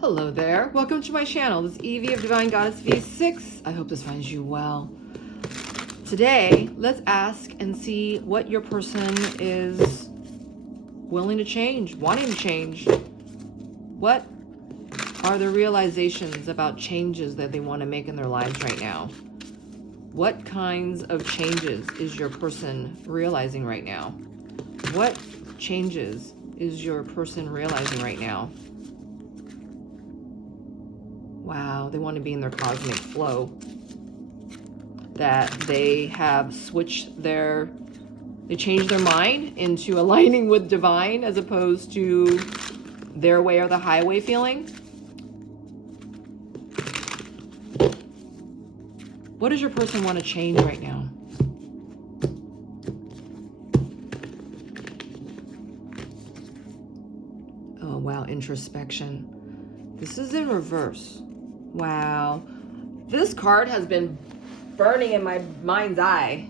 Hello there. Welcome to my channel. This is Evie of Divine Goddess V6. I hope this finds you well. Today, let's ask and see what your person is willing to change, wanting to change. What are the realizations about changes that they want to make in their lives right now? What kinds of changes is your person realizing right now? What changes is your person realizing right now? Wow, they want to be in their cosmic flow. That they have switched they changed their mind into aligning with divine as opposed to their way or the highway feeling. What does your person want to change right now? Oh, wow, introspection. This is in reverse. Wow. This card has been burning in my mind's eye.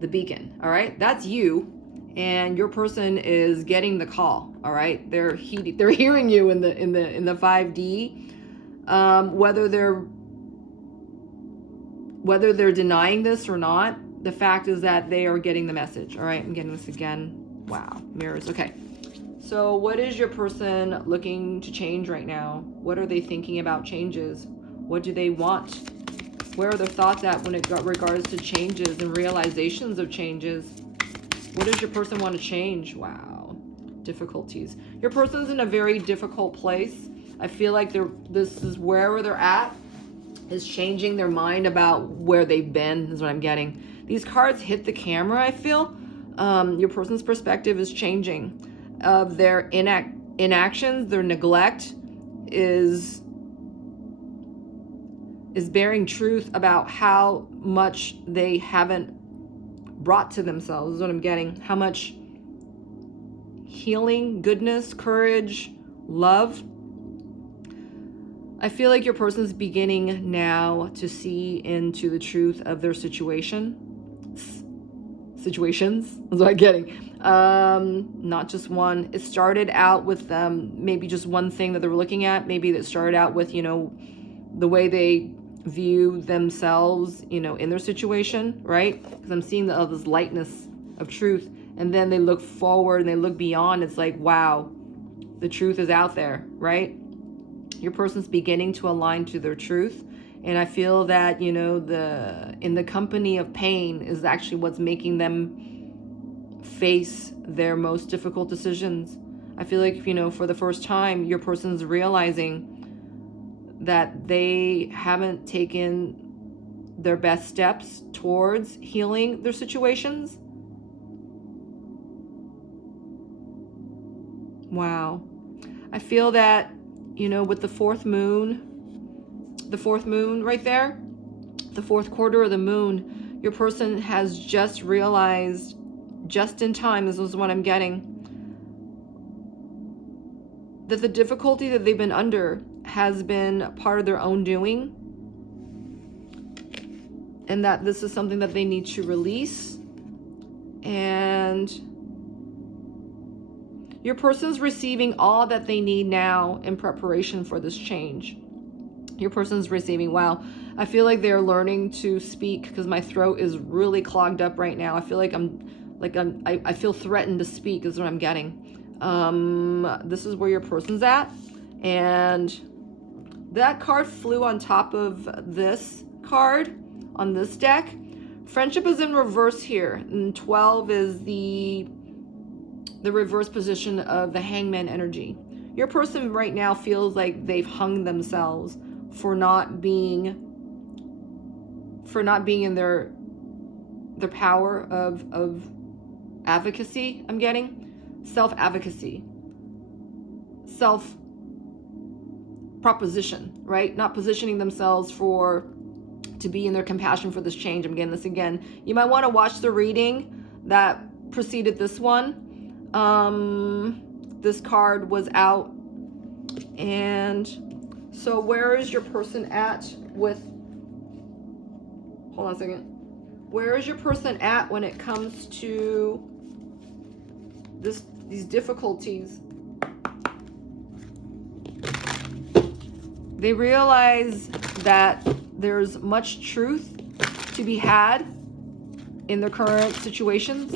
The beacon, all right? That's you, and your person is getting the call, all right? They're hearing you in the 5D. Whether they're denying this or not, the fact is that they are getting the message, all right? I'm getting this again. Wow, mirrors. Okay. So what is your person looking to change right now? What are they thinking about changes? What do they want? Where are their thoughts at when it regards to changes and realizations of changes? What does your person want to change? Wow. Difficulties. Your person's in a very difficult place. I feel like this is wherever they're at is changing their mind about where they've been, is what I'm getting. These cards hit the camera, I feel. Your person's perspective is changing. Of their inactions, their neglect is bearing truth about how much they haven't brought to themselves, is what I'm getting. How much healing, goodness, courage, love. I feel like your person's beginning now to see into the truth of their situations, is what I'm getting. Not just one. It started out with maybe just one thing that they were looking at. Maybe that started out with, the way they view themselves, in their situation, right? Because I'm seeing this lightness of truth. And then they look forward and they look beyond. It's like, wow, the truth is out there, right? Your person's beginning to align to their truth. And I feel that, in the company of pain is actually what's making them face their most difficult decisions. I feel like, for the first time, your person's realizing that they haven't taken their best steps towards healing their situations. Wow. I feel that, with the fourth moon right there, the fourth quarter of the moon, your person has just realized, just in time, this is what I'm getting, that the difficulty that they've been under has been part of their own doing, and that this is something that they need to release. And your person's receiving all that they need now in preparation for this change. Your person's receiving, wow, I feel like they're learning to speak, because my throat is really clogged up right now. I feel like I feel threatened to speak, is what I'm getting. This is where your person's at. And that card flew on top of this card on this deck. Friendship is in reverse here. And 12 is the reverse position of the Hangman energy. Your person right now feels like they've hung themselves for not being in their power of advocacy. I'm getting self-advocacy, self-proposition, right? Not positioning themselves to be in their compassion for this change. I'm getting this again. You might want to watch the reading that preceded this one. This card was out. And so where is your person at with, hold on a second. Where is your person at when it comes to these difficulties They realize that there's much truth to be had in their current situations.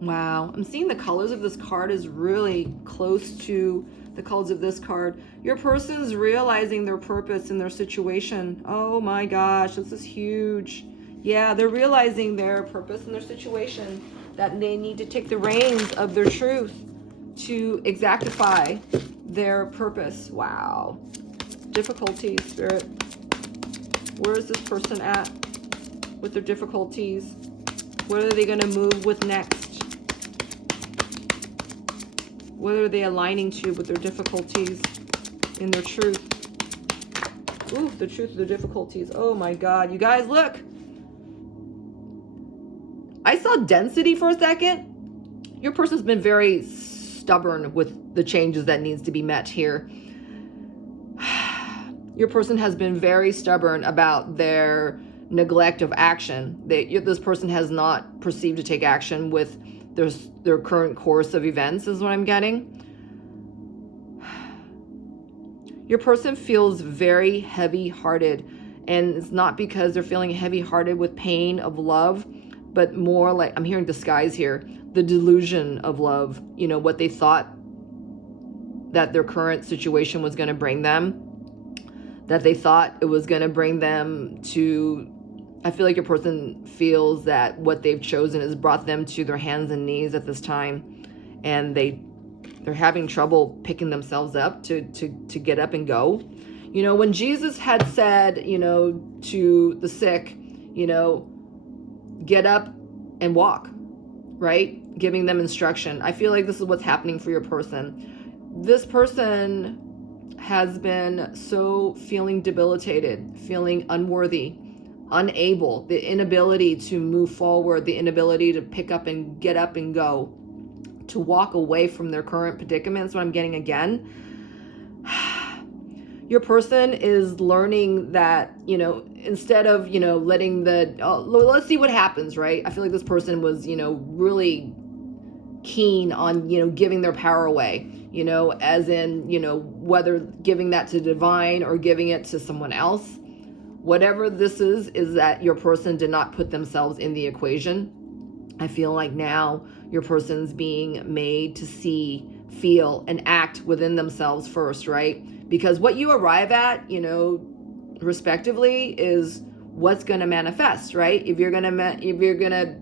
Wow, I'm seeing the colors of this card is really close to the colors of this card. Your person's realizing their purpose in their situation. Oh my gosh, this is huge. Yeah, they're realizing their purpose in their situation, that they need to take the reins of their truth to exactify their purpose. Wow. Difficulties, Spirit. Where is this person at with their difficulties? What are they going to move with next? What are they aligning to with their difficulties in their truth? Ooh, the truth of their difficulties. Oh my God. You guys, look. I saw density for a second. Your person's been very stubborn with the changes that needs to be met here. Your person has been very stubborn about their neglect of action. This person has not perceived to take action with their current course of events, is what I'm getting. Your person feels very heavy-hearted, and it's not because they're feeling heavy-hearted with pain of love, but more like, I'm hearing disguise here, the delusion of love, you know, what they thought that their current situation was going to bring them, that they thought it was going to bring them to, I feel like your person feels that what they've chosen has brought them to their hands and knees at this time, and they're having trouble picking themselves up to get up and go. You know, when Jesus had said, you know, to the sick, you know, get up and walk, right? Giving them instruction. I feel like this is what's happening for your person. This person has been so feeling debilitated, feeling unworthy, unable, the inability to move forward, the inability to pick up and get up and go, to walk away from their current predicaments. What I'm getting again, your person is learning that, you know, instead of, you know, letting let's see what happens, right? I feel like this person was, you know, really keen on, you know, giving their power away, you know, as in, you know, whether giving that to divine or giving it to someone else. Whatever this is that your person did not put themselves in the equation. I feel like now your person's being made to see, feel, and act within themselves first, right? Because what you arrive at, you know, respectively, is what's going to manifest, right? If you're going to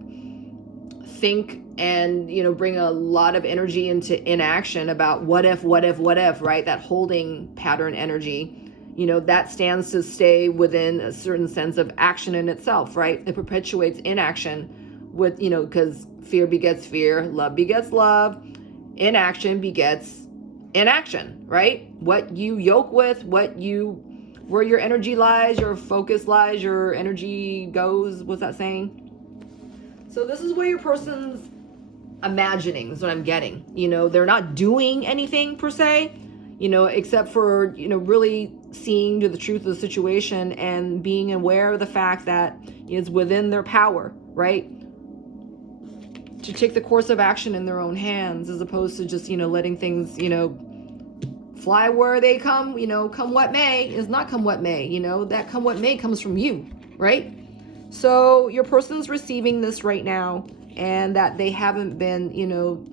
think and, you know, bring a lot of energy into inaction about what if, right? That holding pattern energy, you know, that stands to stay within a certain sense of action in itself, right? It perpetuates inaction with, you know, because fear begets fear, love begets love, inaction begets inaction, right? What you yoke with, where your energy lies, your focus lies, your energy goes. What's that saying? So this is where your person's imagining is what I'm getting. You know, they're not doing anything per se, you know, except for, you know, really seeing to the truth of the situation and being aware of the fact that it's within their power, right? To take the course of action in their own hands, as opposed to just, you know, letting things, you know, fly where they come, you know, come what may. Is not come what may, you know, that come what may comes from you, right? So your person's receiving this right now, and that they haven't been, you know,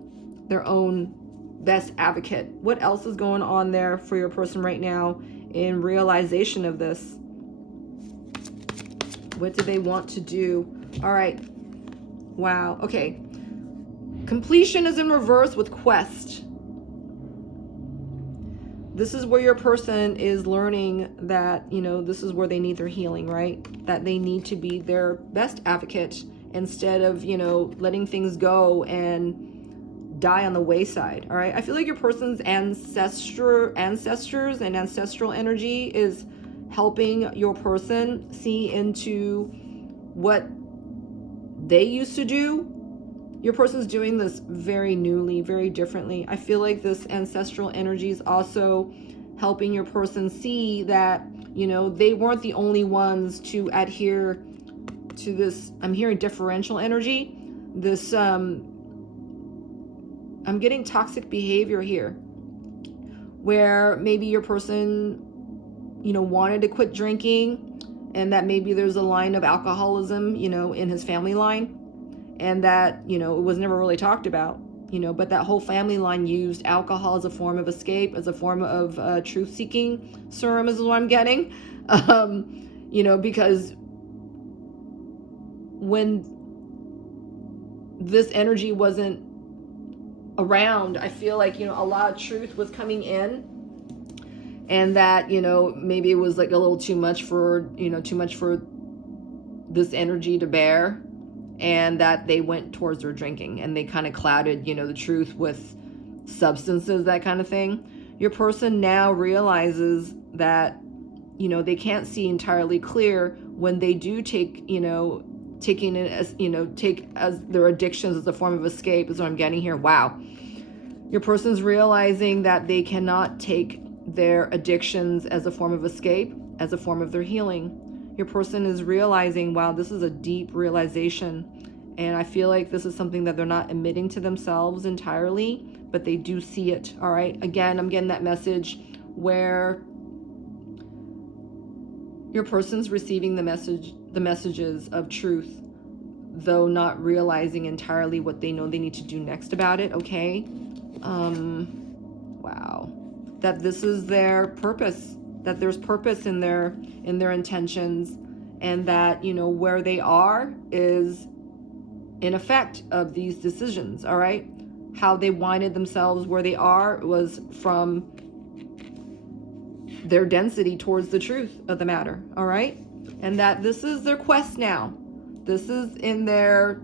their own best advocate. What else is going on there for your person right now in realization of this? What do they want to do? All right. Wow. Okay. Completion is in reverse with quest. This is where your person is learning that, you know, this is where they need their healing, right? That they need to be their best advocate instead of, you know, letting things go and die on the wayside. All right. I feel like your person's ancestors and ancestral energy is helping your person see into what they used to do. Your person's doing this very newly, very differently. I feel like this ancestral energy is also helping your person see that, you know, they weren't the only ones to adhere to this. I'm hearing differential energy, this I'm getting toxic behavior here, where maybe your person, wanted to quit drinking, and that maybe there's a line of alcoholism, in his family line, and that, it was never really talked about, but that whole family line used alcohol as a form of escape, as a form of truth-seeking serum, is what I'm getting. Because when this energy wasn't around, I feel like, a lot of truth was coming in, and that, maybe it was like a little too much for this energy to bear, and that they went towards their drinking, and they kind of clouded, the truth with substances, that kind of thing. Your person now realizes that, they can't see entirely clear when they do take as their addictions as a form of escape, is what I'm getting here. Wow. Your person's realizing that they cannot take their addictions as a form of escape, as a form of their healing. Your person is realizing, wow, this is a deep realization. And I feel like this is something that they're not admitting to themselves entirely, but they do see it. All right. Again, I'm getting that message where your person's receiving the messages of truth, though not realizing entirely what they know they need to do next about it. Okay. Wow. That this is their purpose, that there's purpose in their intentions, and that, where they are is in effect of these decisions. All right. How they winded themselves where they are was from their density towards the truth of the matter. All right. And that this is their quest now. This is in their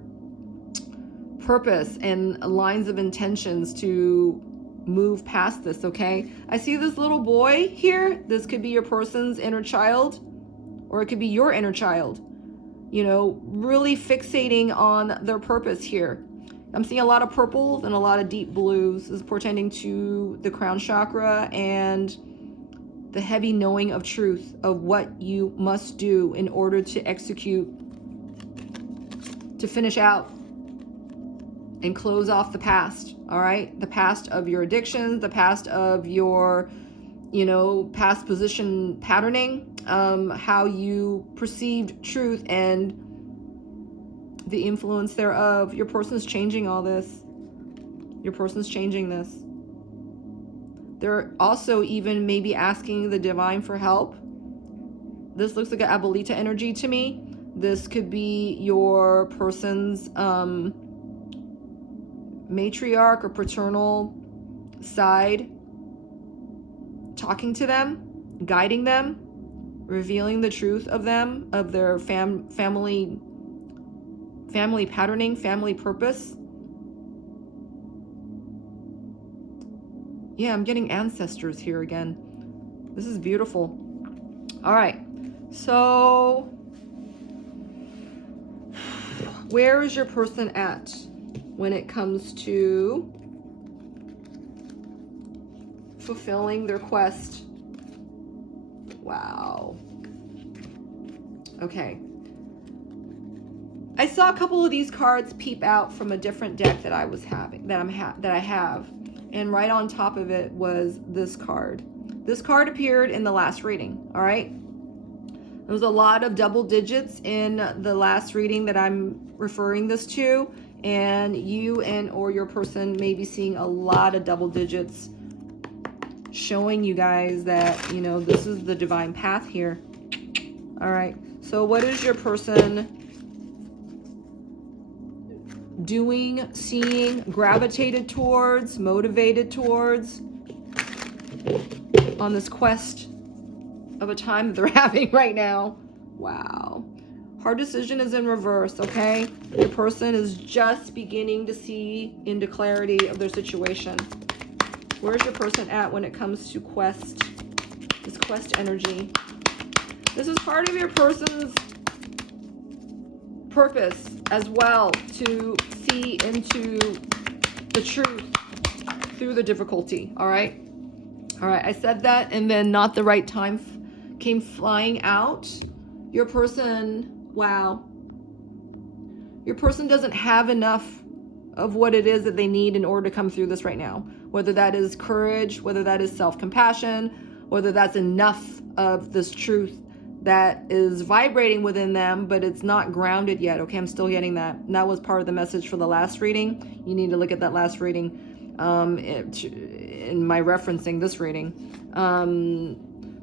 purpose and lines of intentions to move past this. Okay. I see this little boy here. This could be your person's inner child, or it could be your inner child, really fixating on their purpose here. I'm seeing a lot of purples and a lot of deep blues. This is portending to the crown chakra and the heavy knowing of truth, of what you must do in order to execute, to finish out and close off the past. All right. The past of your addictions, the past of your, past position patterning, how you perceived truth and the influence thereof. Your person's changing all this. Your person's changing this. They're also even maybe asking the divine for help. This looks like an Abuelita energy to me. This could be your person's matriarch or paternal side talking to them, guiding them, revealing the truth of them, of their family patterning, family purpose. Yeah, I'm getting ancestors here again. This is beautiful. All right. So, where is your person at when it comes to fulfilling their quest? Wow. Okay. I saw a couple of these cards peep out from a different deck that I was having, that I have. And right on top of it was this card. This card appeared in the last reading, all right? There was a lot of double digits in the last reading that I'm referring this to, and you or your person may be seeing a lot of double digits, showing you guys that, this is the divine path here. All right, so what is your person doing, seeing, gravitated towards, motivated towards on this quest of a time that they're having right now? Wow. Hard decision is in reverse, okay? Your person is just beginning to see into clarity of their situation. Where's your person at when it comes to quest? This quest energy. This is part of your person's purpose as well, to see into the truth through the difficulty. All right. I said that, and then not the right time came flying out. Your person, wow. Your person doesn't have enough of what it is that they need in order to come through this right now. Whether that is courage, whether that is self-compassion, whether that's enough of this truth that is vibrating within them, but it's not grounded yet. Okay, I'm still getting that. And that was part of the message for the last reading. You need to look at that last reading in my referencing this reading.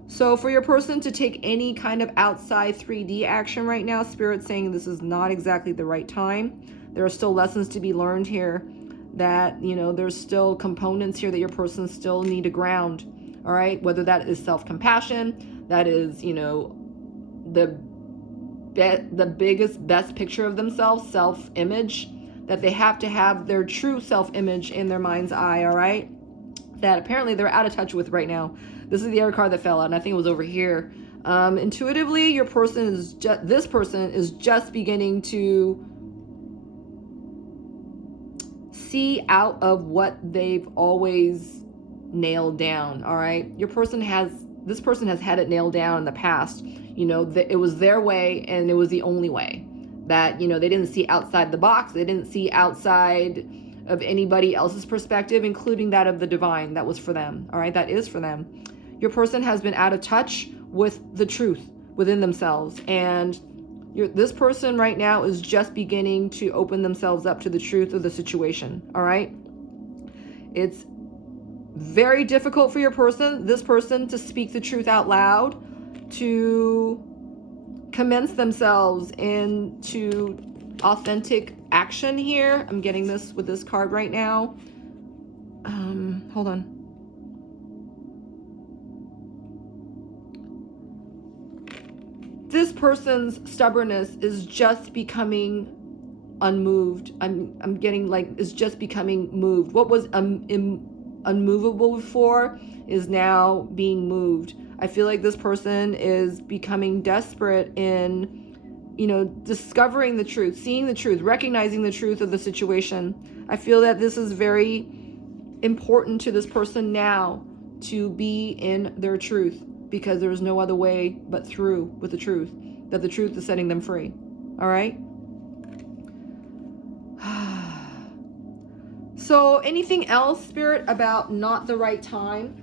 So for your person to take any kind of outside 3D action right now, Spirit's saying this is not exactly the right time. There are still lessons to be learned here that, you know, there's still components here that your person still need to ground. All right, whether that is self-compassion, that is, you know, the biggest, best picture of themselves, self-image, that they have to have their true self-image in their mind's eye, all right? That apparently they're out of touch with right now. This is the air card that fell out, and I think it was over here. Intuitively, your person is this person is just beginning to see out of what they've always nailed down, all right? This person has had it nailed down in the past. You know, it was their way and it was the only way. That, you know, they didn't see outside the box. They didn't see outside of anybody else's perspective, including that of the divine. That was for them, all right? That is for them. Your person has been out of touch with the truth within themselves. And this person right now is just beginning to open themselves up to the truth of the situation, all right? It's very difficult for this person to speak the truth out loud, to commence themselves into authentic action here. I'm getting this with this card right now. Hold on. This person's stubbornness is just becoming unmoved. I'm getting like, is just becoming moved. What was unmovable before is now being moved. I feel like this person is becoming desperate in, you know, discovering the truth, seeing the truth, recognizing the truth of the situation. I feel that this is very important to this person now to be in their truth, because there's no other way but through with the truth, that the truth is setting them free. All right? So anything else, Spirit, about not the right time?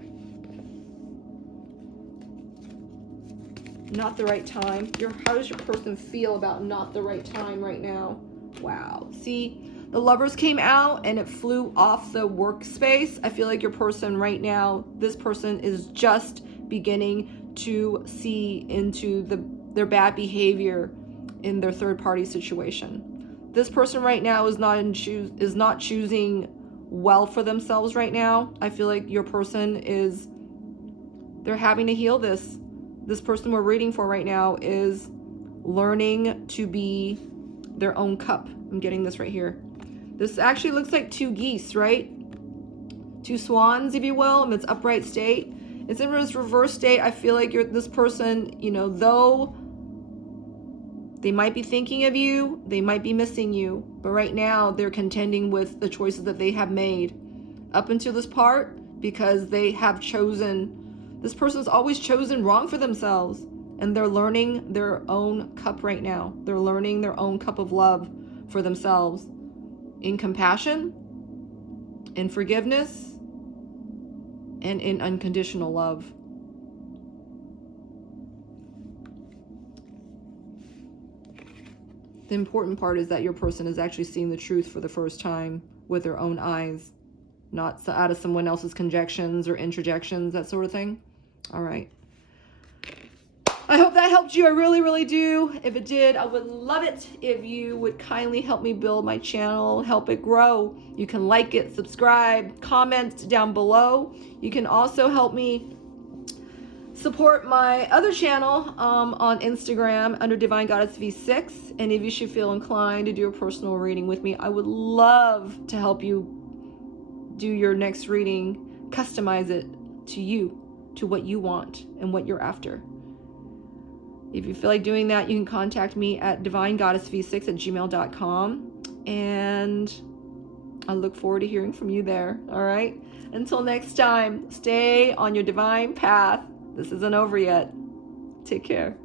Not the right time. How does your person feel about not the right time right now? Wow. See, the Lovers came out and it flew off the workspace. I feel like your person right now, this person is just beginning to see into their bad behavior in their third party situation. This person right now is not choosing well for themselves right now. I feel like your person they're having to heal this. This person we're reading for right now is learning to be their own cup. I'm getting this right here. This actually looks like two geese, right? Two swans, if you will, in its upright state. It's in its reverse state. I feel like this person, you know, though they might be thinking of you, they might be missing you, but right now they're contending with the choices that they have made up until this part, because they have chosen, this person's always chosen wrong for themselves, and they're learning their own cup right now. They're learning their own cup of love for themselves, in compassion, in forgiveness, and in unconditional love. The important part is that your person is actually seeing the truth for the first time with their own eyes, not out of someone else's conjectures or interjections, that sort of thing. All right. I hope that helped you. I really, really do. If it did, I would love it if you would kindly help me build my channel, help it grow. You can like it, subscribe, comment down below. You can also help me support my other channel on Instagram under Divine Goddess V6. And if you should feel inclined to do a personal reading with me, I would love to help you do your next reading, customize it to you, to what you want and what you're after. If you feel like doing that, you can contact me at divinegoddessv6@gmail.com. And I look forward to hearing from you there. All right. Until next time, stay on your divine path. This isn't over yet. Take care.